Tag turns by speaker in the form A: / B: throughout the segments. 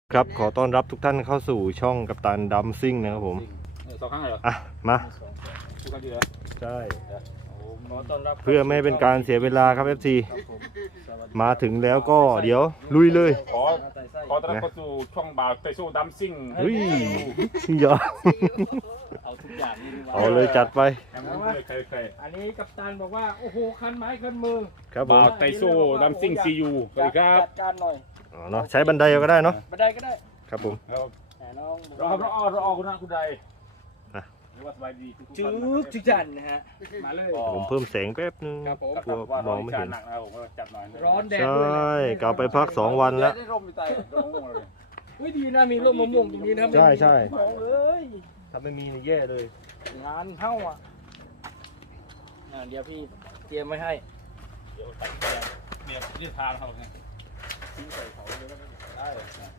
A: ครับขอต้อนรับทุกท่านเข้าสู่ช่องกัปตันดัมซิ่งนะครับผม
B: สองครั้งเหรอ
A: อ่ะมา
B: ทุกครั้งดีเหรอ
A: ใช่
B: ขอต้อนรับ
A: เพื่อไม่ให้เป็นการเสียเวลาครับ FC มาถึงแล้วก็เดี๋ยวลุยเลย
B: ขอต้อนรับเข้าสู่ช่องบ่าวไปสู้ดัมซิ่ง
A: เฮ้ยเยอะ
B: เอาทุกอย่างนี่
A: เอาเลยจัดไป
B: ใคร
C: อันนี้กัปตันบอกว่าโอ้โหคันไม้คันมือ
A: ครับผม
B: บ่าวไปสู้ดัมซิ่งซียูสวัสดีครับ
C: จัดการหน่อย
A: เนาะใช้บันไดก็ได้เนาะ
C: บันไดก็ได้
A: ครับผม
C: ร
B: อคุณนะคุณใดว่าสบายดี
C: จุ๊จันนะฮะมาเลย
A: ผมเพิ่มแสงแป๊บนึง
C: ครับผม
A: กลัวมองไม่เห็น
B: จัดหน่อย
C: ร้อนแดด
A: ใช่กลับไปพัก2 วันแล้ว
C: เฮ้ยดีนะมีร่มมะม่วงตรงนี้นะ
A: ใช่ใช่
C: เลย
A: ถ้าไม่มีนี่แย่เลย
C: งานเข้าอ่ะเดี๋ยวพี่เตรียมไว้ให้
B: เดี๋ยวเรียกทานเขาไงทิ้งใส่เขาเลยได้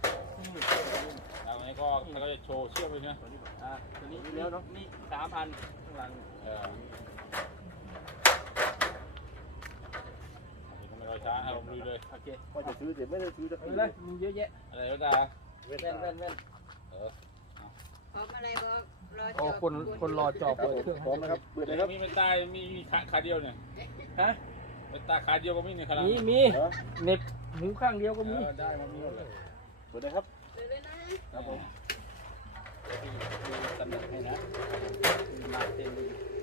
B: แล้วนี้ก็เขาจะโชว์เชื่อมเลยนะ
C: ตัวนี้เลี้ยวเนาะนี่3,000ข้างหลัง
B: ไม่รอช้าให้ผมดูเลย
C: โอเค
A: ว่าจะซื้อแต่ไม่ได้ซื้อจะซื้อ
C: เลยมีเยอะแยะ
B: อะไรก็ได้
C: เว้น
D: พร้อมอะไรบอกรอจ
C: โอ้
D: บ
C: คนรอจอบเปิดเครื่อง
A: พร้อมนะครับเปิดเลยครับ
B: มีเป็นตายมีขาเดียวเนี่ย
C: ฮะ
B: เป็นตาขาเดียวก็มีเนี่ยขนาด
C: มีเน็บหูข้างเดียวก็มี
B: ได้มามีหมดเลย
A: เปิดเลยครับ
D: เลยนะครับ
C: ผมตำแหน่งให้นะมาเต็ม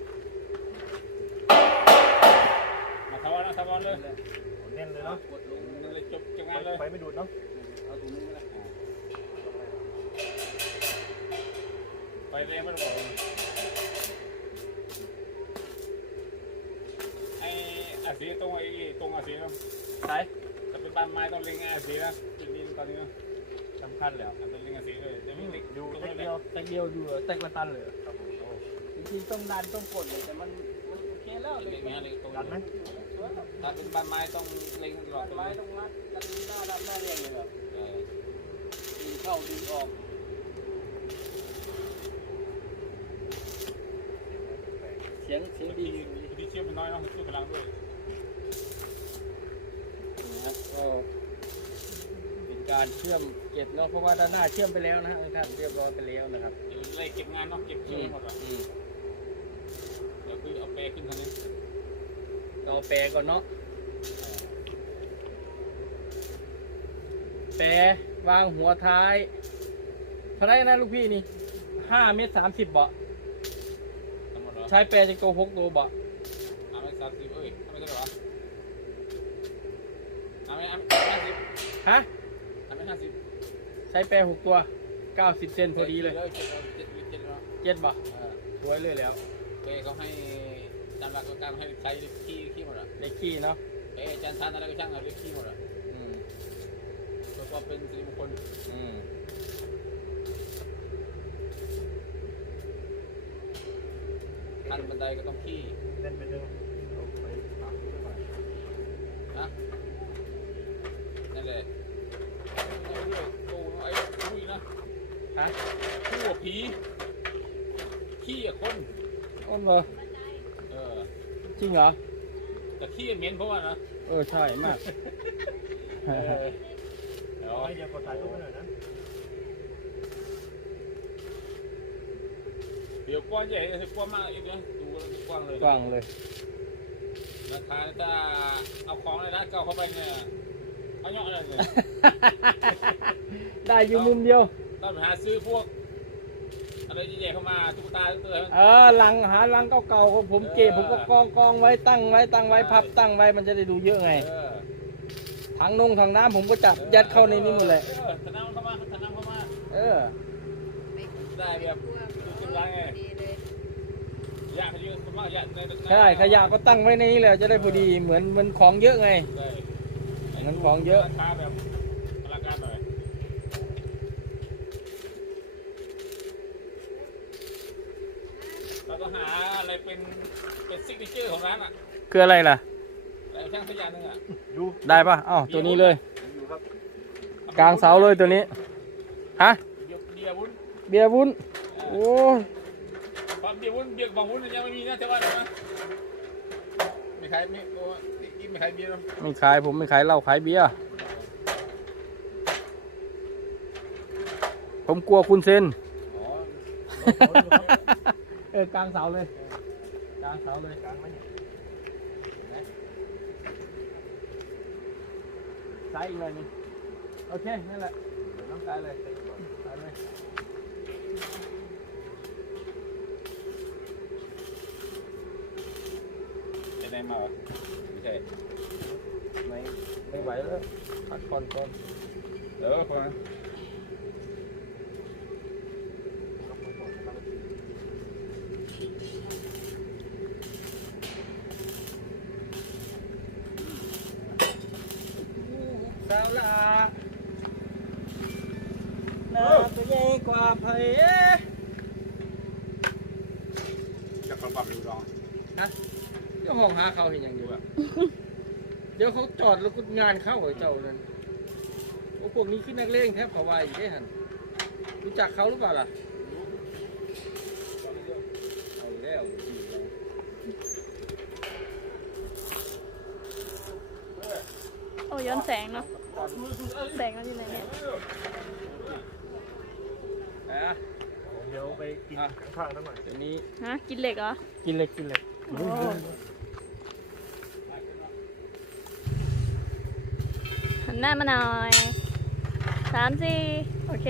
B: มาทำวันเลย
A: แน่นเลยเนาะ
C: กดลง
B: เลยจบงานเลย
A: ไฟไม่ดูดเนาะ
C: เอาตรงนี้นะ
B: ไปเรียนไม่ต้องบอกไอ้อาศีตรงอาศีนะ
C: ใช่
B: แต่เป็นบ้านไม้ต้องเล็งอาศีนะจุดนี้ตอนนี้สำคัญแล้วต้องเล็งอาศีเลยจะไม่เล็ก
C: ดูแตกเดียวดูแตกละตันเลยครับผมจริงๆต้องดันต้องกดเลยแต่มันโอเคแล้ว
B: เล็งเล็งตรง
A: ดันไหม
B: ถ้าเป็นบ้านไม้ต้องเล็งตลอด
C: ไม้ต้องมัดกันหน้าดันหน้าเรียงเลยแบบดึงเข้าดึงออกเสียงดี
B: ที่เชื่อมมันน้อยเนาะช่วยพลังด้วย
C: นะก็เป็นการเชื่อมเก็บเนาะเพราะว่าด้านหน้าเชื่อมไปแล้วนะท่านเรียบร้อยไปแล้วนะครับ
B: ไล่เก็บงานเนาะเก็บเชื่อมหมดอ่ะเดี๋ยวคือเอาแปรขึ้นทางนี้
C: เอาแปรก่อนเนาะแปรวางหัวท้ายเท่าไรนะลูกพี่นี่5 เมตร 30เบาะใช้แปรจะโกหกตัวเบาะ
B: 5 เมตร 30เอ้ยไม่ใช่หรอ5 เมตร 50
C: ฮะ
B: 5 เมตร 50
C: ใช้แปร6 ตัว90 เซนพอดีเลย7บ่สวยเลยแล้ว
B: เป้เขาให้ตามหลักการให้ใช้ขี้หมดอ่ะ
C: เล็กขี้เนาะ
B: เป้จันทันอะไรก็ช่างเอาเล็กขี้หมดอ่ะเพื่อความเป็นสิริมงคลขั้นบันไดก็ต้องขี้
A: เล่นไปเร็ว
B: นะนั่นแหละตู้ไอ้คุยนะ
C: ฮะ
B: คู่ผีขี้คน
C: อ้อมเหรอจริงเหรอ
B: แต่ขี้เหม็นเพราะว่านะ
C: ใช่มาก
A: เดี๋ยวกดถ่ายรูปไปหน่อยนะ
B: เดี๋ยวกว้างใหญ่กว้างมากอีกนะดูกว้างเลยราคาถ้าเอาของเลยนะเก่าเข้าไปเนี่ยเอาเนาะอะไรเนี่ย
C: ได้อยู่มุมเดียว
B: ต้องหาซื้อพวกอะไรใหญ่ๆเข้ามาตุ๊กตาตัว
C: ลังหาลังเก่าๆของผมเก็บผมก็กองไว้ตั้งไว้พับตั้งไว้มันจะได้ดูเยอะไงถังน้ำผมก็จับยัดเข้าในนี้หมดเลย
B: ถังน้ำเข้ามาได้แบบเป็นไรไงยากเยอะมากยาก
C: ใช่ขยะก็ตั้งไว้ในนี้แหละจะได้พอดีเหมือนมันของเยอะไงงั้นของเยอะ
B: ราคาแบบอลังการหน่อยเราต้องหาอะไรเป็นซิกเนเจอร์ของร้านอ่ะ
C: คืออะไรล่ะ
B: ช่างขยะนึงอ่ะ
C: ได้ป่ะตัวนี้เลยกลางเสาเลยตัวนี้ฮะเบียร์วุ้นโอ้
B: ความเบียร์วุ้นเบียร์บางวุ้นยังไม่มีนะแต่ว่านะไม่ขายไม่ขายเบียร์หรอ
C: ไม่ขายผมไม่ขายเหล้าขายเบียร์ผมกลัวคุณเซ็นกลางเสาเลยกลางเสาเลยกลางไหมซ้ายอีกหน่อยนึงโอเคนั่นแหละต้องซ้ายเลยซ้ายเลย
B: จะได้มาไม่ใช่
C: ไม่ไหวแล้วพักผ่อนก่อน
B: พอ
C: สาวลาหน้าตัวใหญ่กว่าไผ่
B: จะเข้าปั๊มดูรอง
C: เดี๋ยวห้องหาเขาเห็นอย่างอยู่อะ เดี๋ยวเขาจอดแล้วก็งานเข้าไอ้เจ้านั่นโอ้พวกนี้ขึ้นนักเลงแทบเขาวายอีกได้หันรู้จักเขาหรือเปล่าล่ะเอาแล้ว
E: โอ้ย้อนแสงเนาะแสงมันอยู่ไหนเนี่ย
A: เดี๋ยวไปกินข้างๆนั่นหน่อย
C: เดี๋ยวนี้
E: ฮะกินเหล็กเหรอ
C: กินเลยกินเลย
E: โอ้หันหน้ามาหน่อย3 4โอเค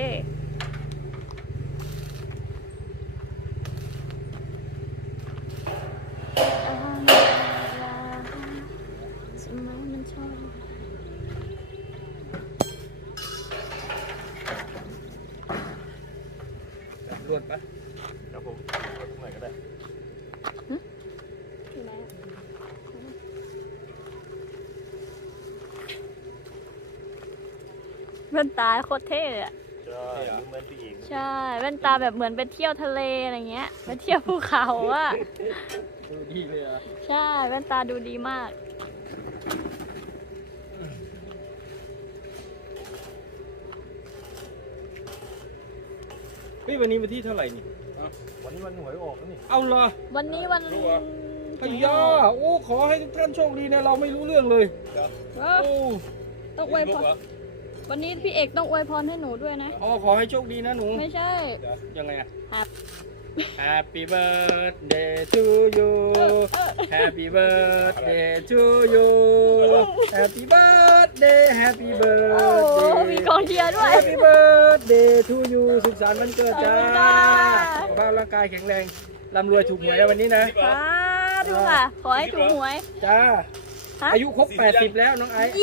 E: สมัยมันชอบ
C: รวดปะ
A: ครับผมเอาตรงไหนก็ได้
E: อยู่ไหนอะแว่นตาโคตรเท่เลยอะ
A: ใช่ยืมเงินพี่เอง
E: ใช่แว่นตาแบบเหมือนไปเที่ยวทะเลอะไรเงี้ยไปเที่ยวภูเขาอะ
C: ดูดีเลยอ่ะ
E: ใช่แว่นตาดูดีมาก
C: เฮ้ยวันนี้วันที่เท่าไหร่นี่
A: วันนี้วันหวยออกแล้วนี่
C: เอาเหรอ
E: วันนี้วัน
C: พะยาโอ้ขอให้ทุกท่านโชคดีนะเราไม่รู้เรื่องเลย
E: เอ
C: โอ้
E: อต้องอวยพรวันนี้พี่เอกต้องอวยพรให้หนูด้วยนะ
C: อ๋อขอให้โชคดีนะหนู
E: ไม่ใช่
C: ยังไงอะ
E: ครับ
C: Happy birthday to you Happy birthday to you Happy birthday Happy
E: โอ้โห
C: birthday
E: มีกองเชียร์ด้วย
C: Happy birthday to you สุขสันต์วันเกิดจ้า
E: ขอบคุณค่ะ
C: สุขภาพร่างกายแข็งแรงร่ำรวยถูกหวยนะวันนี้นะ
E: สาธุค่ะ ขอให้ถูกหวย
C: จ้า
E: ฮะ
C: อายุครบ80แล้วน้องไอซ์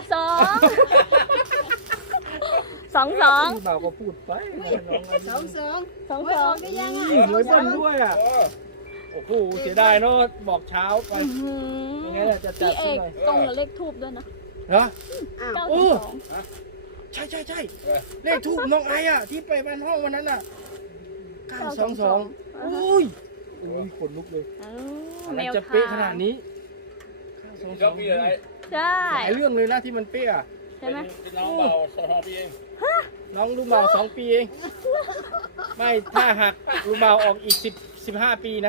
E: 22
C: พี่บ่าวก็พูดไปน้องไอซ์
D: สองสอง
E: 22
D: ไม่ออกได้ยังอ่ะ
C: หวยเบิ้ลด้วยอ่ะโอ้โหเสียดายเนาะบอกเช้าไป
E: อื้อหือ
C: ยังไงล่ะจะจั
E: พี่
C: ด
E: เอ
C: ที่
E: ก
C: ไหน
E: ตรงกับเลขทูบด้วยนะ
C: เหรอ
D: อ้าว
E: 9
C: โอ้
E: 2
C: ใช่ใช่ใช่เลขทูบน้องไอซ์อ่ะที่ไปบ้านห้องวันนั้นอ่ะ922อุ้ยขนลุกเลย
E: อ้า
C: อะ
E: ว
C: ไร
E: แมว
C: จะ
E: ทา
C: เป๊ะขนาด
E: ง
C: นี้
B: ก็มีอะไร
E: ใช่
C: หลายเรื่องเลยนะที่มันเป๊ะอ่ะ
E: ใช่ไหม
B: เป็นน้องเบาสองปีเอง
C: น้องลูกเบา2 ปีเองไม่ถ้าหักลูกเบาออกอีก15 ปีนะ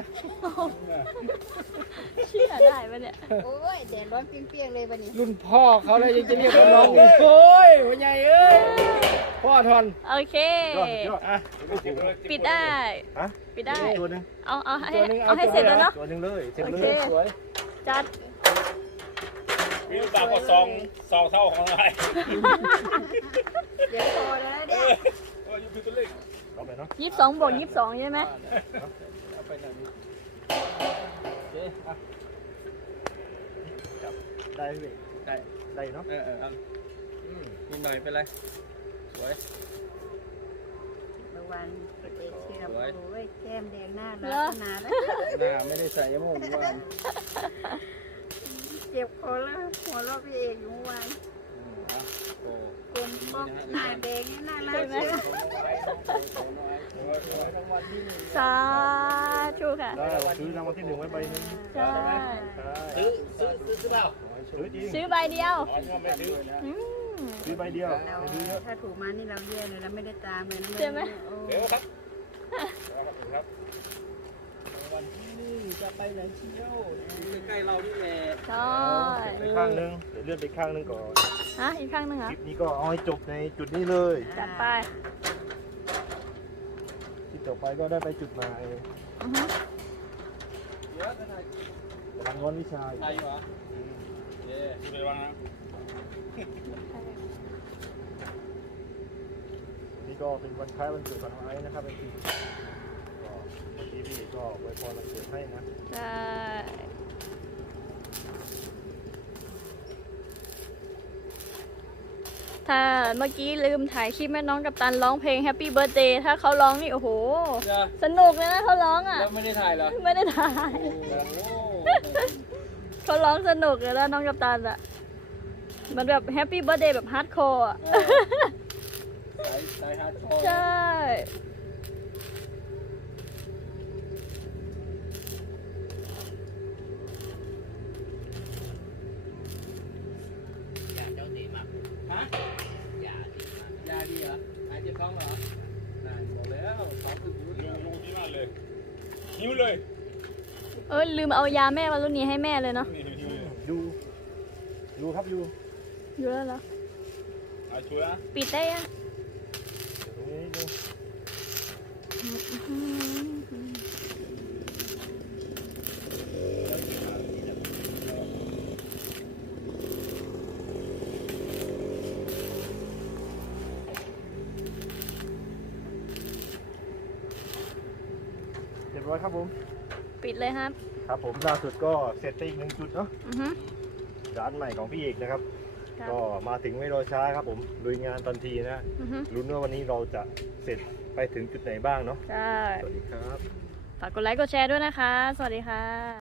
E: เชื่อได้ปะเนี่ย
D: โอ้ยแดดร้อนเปรี้ยงๆเลยวันนี้
C: รุ่นพ่อเขาเลยยังจะเรียกว่าน้องโอ้ยหัวใหญ่เอ้ยพ่อทอน
E: โอเค
A: ยอด
C: อ่ะ
E: ปิดได้
A: ฮะ
E: ปิดได้
A: ตัวหนึง
E: เอาให้
C: ตัวหนึ่ง
E: เอาให้
C: เอาตัว
E: เสร็จแล้วเนาะ
A: ตัวหนึงเลยเสร็จ
E: โอ
A: เล
E: เค
A: ย
C: สวย
E: จัด
B: มีลูกสาวก็ซองเท่าของอะไร
D: เดี๋ยวพอแล้วเนี่ย
B: อยู่คือตัวเลข
A: เอาไปเนาะ
E: 22 บวก 22 ใช่ไหม
C: เอาไปหน่อยนี่โอเคอ่ะ
A: ได้พี่
C: ได้
A: ได้เนาะ
C: เอานิดหน่อยเป็นไรสวย
D: เมื่อวันไปเชื่อมโอ้ยแก้มแดงหน้า
E: เหร
D: ร้า
E: อ
D: นนานแล้ว
C: หน้าไม่ได้ใส่ยาโม่ทุกวัน
D: เจ็บคอแล้วหัวเราะพี่เอกอยู่เมื่อวาน
C: โอ้
D: คนป๊อกหน้าแดงนี่น่ารักเชียว
E: สาธุค่ะ
A: ได้ซื้อรางวัลที่ 1ไว้ใบหนึง
E: ใช่
A: ได้
B: ซื้อเปล่า
A: ซื้อจริง
E: ซื้อใบเดียว
B: อ๋อไม่ซื้อ
E: อืม
A: ซื้อใบเดียว
D: เรา
A: ไม่ซื้อเยอะ
D: ถ้าถูกมานี่เราแย่เลยเราไม่ได้ตามเลยนะ
E: ใช่ไหม
D: โอ้
B: เดี๋ยวครับครับ
C: วันที่นี่จะไปไหนเที่ยวใกล้ๆเรานี่แหละ
E: ใช่
A: ไปข้างนึงเดี๋ยวเลื่อนไปข้างนึงก่อน
E: ฮะอีกข้างหนึงเหร
A: ค
E: อ
A: ลิปนี้ก็เอาให้จบในจุดนี้เลย
E: จัดไป
A: จบไปก็ได้ไปจุดหมาย
E: อือฮึ
C: เดี๋ยวจะถ่าย
A: กำลังร้อนวิชาอยู่
C: ถ่ายอยู่เหรอเย้
B: ไปวางนะ
A: วันนี้ก็เป็นวันคล้ายวันเกิดของน้องไอซ์นะครับเป็นทีก็เมื่อกี้พี่ก็อวยพรวันเกิดให้นะ
E: ใช่ ถ้าเมื่อกี้ลืมถ่ายคลิปแม่น้องกับตันร้องเพลง Happy Birthday ถ้าเขาร้องนี่โอ้โห
C: เดี๋ยว
E: สนุกเลยนะเขาร้องอ่ะ
C: แล้วไม่ได้ถ่ายเหรอ
E: ไม่ได้ถ่าย
C: โอ้โห
E: เขาร้องสนุกเลยนะน้องกับตันอ่ะ มันแบบ Happy Birthday แบบฮาร์ดคอร์อ่ะ
C: สายฮาร์ดคอร์
E: ใช่
C: ฮะยาดีเหรอหายเจ็บท้องเหรอนั่นบอกแล้วท้องคืออยู่
B: ลงที่มากเลยหิวเลย
E: ลืมเอายาแม่วันรุ่นนี้ให้แม่เลยเนาะ
B: นี่หิวเลย
A: ดูครับดู
E: อยู่แล้วเหรอ
B: เอาช่วยนะ
E: ปิดได้ยัง
A: ตรงนี้ดูเรียบร้อยครับผม
E: ปิดเลยครับ
A: ครับผมล่าสุดก็เสร็จไปอีก1 จุดเนาะ
E: อือฮึ
A: ร้านใหม่ของพี่เอกนะครับ
E: ครับ
A: ก็มาถึงไม่รอช้าครับผมลุยงานทันทีนะ
E: อือฮึ
A: ลุ้นว่าวันนี้เราจะเสร็จไปถึงจุดไหนบ้างเนาะ
E: ใช่
A: สวัสดีครับ
E: ฝากกดไลค์กดแชร์ด้วยนะคะ สวัสดีค่ะ